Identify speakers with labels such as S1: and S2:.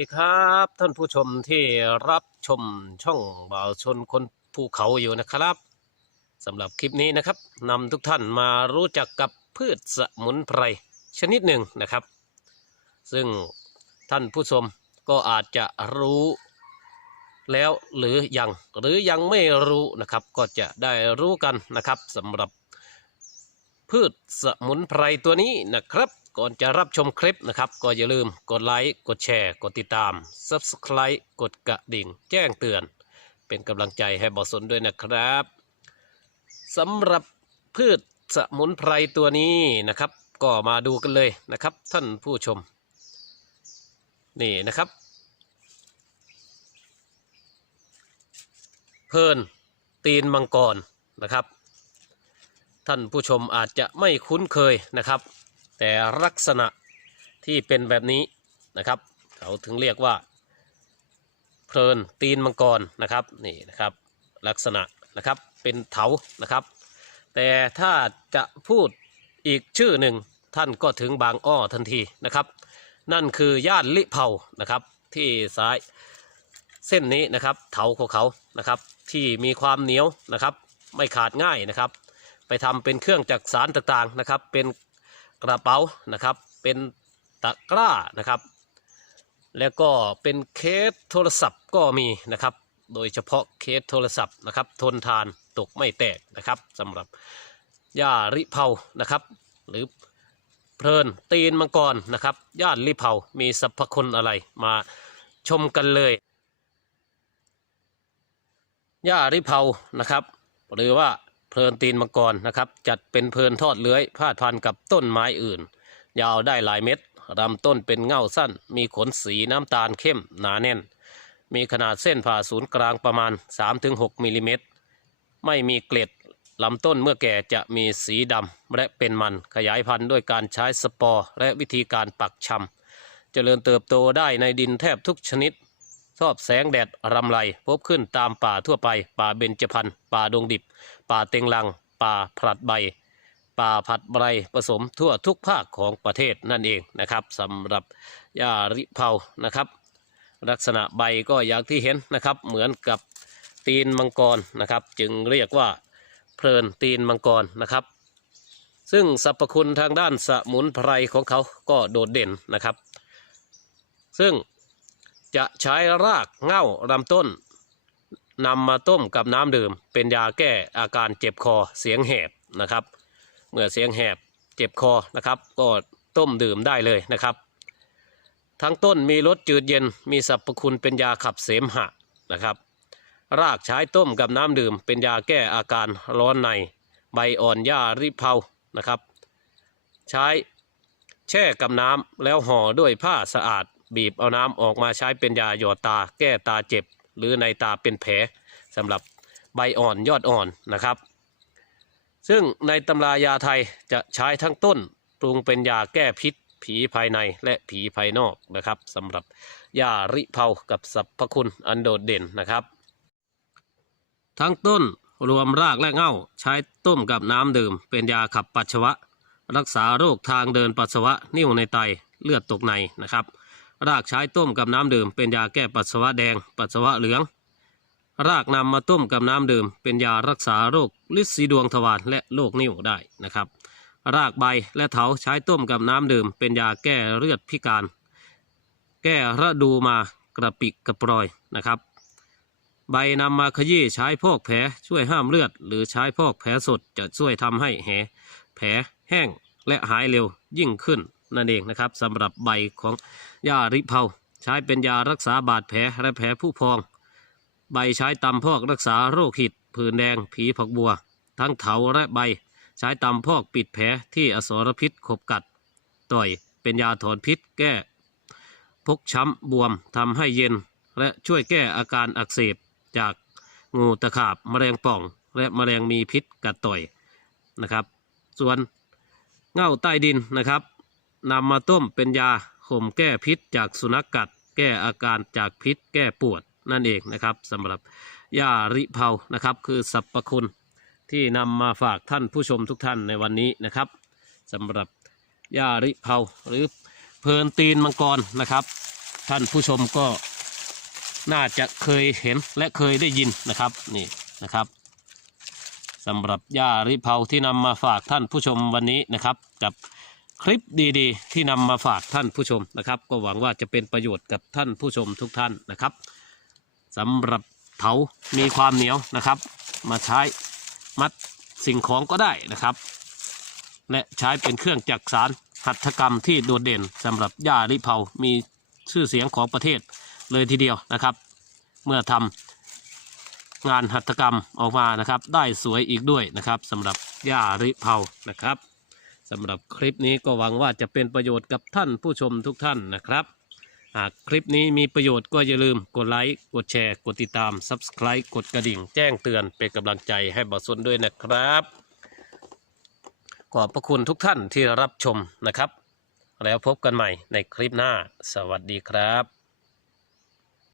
S1: ดีครับ ท่านผู้ชมที่รับชมช่องบ่าวชนคนภูเขาอยู่นะครับสำหรับคลิปนี้นะครับนำทุกท่านมารู้จักกับพืชสมุนไพรชนิดหนึ่งนะครับ ซึ่งท่านผู้ชมก็อาจจะรู้แล้วหรือยังหรือยังไม่รู้นะครับ ก็จะได้รู้กันนะครับสำหรับพืชสมุนไพรตัวนี้นะครับ ก่อนจะรับชมคลิปนะครับ ก็อย่าลืมกดไลค์กดแชร์ กดติดตาม Subscribe กดกระดิ่ง แจ้งเตือน เป็นกำลังใจให้บอสนด้วยนะครับสำหรับพืชสมุนไพรตัวนี้นะครับ ก็มาดูกันเลยนะครับ ท่านผู้ชม นี่นะครับ เพลินตีนมังกรนะครับ ท่านผู้ชมอาจจะไม่คุ้นเคยนะครับ แต่ลักษณะที่เป็นแบบนี้นะครับ เขาถึงเรียกว่า เพลินตีนมังกรนะครับนี่นะครับลักษณะนะครับเป็นเถานะครับ แต่ถ้าจะพูดอีกชื่อหนึ่งท่านก็ถึงบางอ้อทันทีนะครับ นั่นคือย่านลิเผานะครับ ที่ซ้ายเส้นนี้นะครับเถาของเขานะครับ ที่มีความเหนียวนะครับ ไม่ขาดง่ายนะครับ ไปทำเป็นเครื่องจักสารต่างๆนะครับ เป็น กระเป๋านะครับ เป็นตะกร้านะครับ แล้วก็เป็นเคสโทรศัพท์ก็มีนะครับ โดยเฉพาะเคสโทรศัพท์นะครับ ทนทานตกไม่แตกนะครับสำหรับย่าริเผานะครับ หรือเพลินตีนมังกรนะครับย่าริเผามีสรรพคุณอะไรมาชมกันเลยย่าริเผานะครับ หรือว่า เพลินตีนมังกรนะครับ จัดเป็นเพลินทอดเลื้อยพาดพันกับต้นไม้อื่น ยาวได้หลายเม็ดลำต้นเป็นเง่าสั้น มีขนสีน้ำตาลเข้มหนาแน่น มีขนาดเส้นผ่าศูนย์กลางประมาณ 3-6มิลลิเมตรไม่มีเกล็ดลำต้นเมื่อแก่จะมีสีดำและเป็นมันขยายพันธุ์ด้วยการใช้สปอร์ และวิธีการปักชำเจริญเติบโตได้ในดินแทบทุกชนิด ชอบแสงแดดรำไรพบขึ้นตามป่าทั่วไป ป่าเบญจพรรณป่าดงดิบ ป่าเต็งลัง ป่าผลัดใบ ป่าผัดใบผสมทั่วทุกภาคของประเทศนั่นเองนะครับสำหรับยาริเผานะครับ ลักษณะใบก็อย่างที่เห็นนะครับเหมือนกับตีนมังกรนะครับ จึงเรียกว่าเพลินตีนมังกรนะครับ ซึ่งสรรพคุณทางด้านสมุนไพรของเขาก็โดดเด่นนะครับ ซึ่ง จะใช้รากเง้าลำต้นนำมาต้มกับน้ำดื่ม เป็นยาแก้อาการเจ็บคอเสียงแหบนะครับ เมื่อเสียงแหบเจ็บคอนะครับ ก็ต้มดื่มได้เลยนะครับ ทั้งต้นมีรสจืดเย็นมีสรรพคุณเป็นยาขับเสมหะนะครับ รากใช้ต้มกับน้ำดื่ม เป็นยาแก้อาการร้อนใน ใบอ่อนหญ้าริเผานะครับ ใช้แช่กับน้ำแล้วห่อด้วยผ้าสะอาด บีบเอาน้ำออกมาใช้เป็นยาหยอดตา แก้ตาเจ็บ หรือในตาเป็นแผลสำหรับใบอ่อนยอดอ่อนนะครับ ซึ่งในตำรายาไทยจะใช้ทั้งต้นปรุงเป็นยาแก้พิษ ผีภายในและผีภายนอกนะครับสำหรับยาริเผากับสรรพคุณอันโดดเด่นนะครับ ทั้งต้นรวมรากและเง่าใช้ต้มกับน้ำดื่ม เป็นยาขับปัสสาวะ รักษาโรคทางเดินปัสสาวะนิ่วในไตเลือดตกในนะครับ รากใช้ต้มกับน้ำดื่ม เป็นยาแก้ปัสสาวะแดง ปัสสาวะเหลือง รากนำมาต้มกับน้ำดื่ม เป็นยารักษาโรคลินสีดวงทวารและโรคนิ่วได้นะครับ รากใบและเถาใช้ต้มกับน้ำดื่ม เป็นยาแก้เลือดพิการ แก้ระดูมากระปิกกระปรอยนะครับ ใบนำมาขยี้ใช้พอกแผลช่วยห้ามเลือด หรือใช้พอกแผลสดจะช่วยทำให้แผลแห้งและหายเร็วยิ่งขึ้น นั่นเองนะครับสำหรับใบของยาริเผาใช้เป็นยารักษาบาดแผลและแผลผู้พอง ใบใช้ตำพอกรักษาโรคหิดผื่นแดงผีผักบัว ทั้งเถาและใบ ใช้ตำพอกปิดแผลที่อสรพิษขบกัด ต่อยเป็นยาถอนพิษแก้พกช้ำบวมทำให้เย็น และช่วยแก้อาการอักเสบจากงูตะขาบแมลงป่อง และแมลงมีพิษกัดต่อยนะครับ ส่วนเง่าใต้ดินนะครับ นำมาต้มเป็นยาข่มแก้พิษจากสุนัขกัด แก้อาการจากพิษ แก้ปวดนั่นเองนะครับสำหรับยาริเผานะครับ คือสรรพคุณที่นำมาฝากท่านผู้ชมทุกท่านในวันนี้นะครับสำหรับยาริเผาหรือเพลินตีนมังกรนะครับ ท่านผู้ชมก็น่าจะเคยเห็นและเคยได้ยินนะครับนี่นะครับสำหรับหญ้าริเพาที่นำมาฝากท่านผู้ชมวันนี้นะครับกับ คลิปดีๆ ที่นำมาฝากท่านผู้ชมนะครับ ก็หวังว่าจะเป็นประโยชน์กับท่านผู้ชมทุกท่านนะครับสำหรับเถามีความเหนียวนะครับ มาใช้มัดสิ่งของก็ได้นะครับ และใช้เป็นเครื่องจักสารหัตถกรรมที่โดดเด่นสำหรับหญ้าริเพามีชื่อเสียงของประเทศเลยทีเดียวนะครับ เมื่อทำงานหัตถกรรมออกมานะครับ ได้สวยอีกด้วยนะครับสำหรับหญ้าริเพานะครับ สำหรับคลิปนี้ก็หวังว่าจะเป็นประโยชน์กับท่านผู้ชมทุกท่านนะครับ หากคลิปนี้มีประโยชน์ก็อย่าลืมกดไลค์ กดแชร์ กดติดตาม Subscribe กดกระดิ่ง แจ้งเตือนเป็นกำลังใจให้บอสนด้วยนะครับ ขอบพระคุณทุกท่านที่รับชมนะครับ แล้วพบกันใหม่ในคลิปหน้า สวัสดีครับ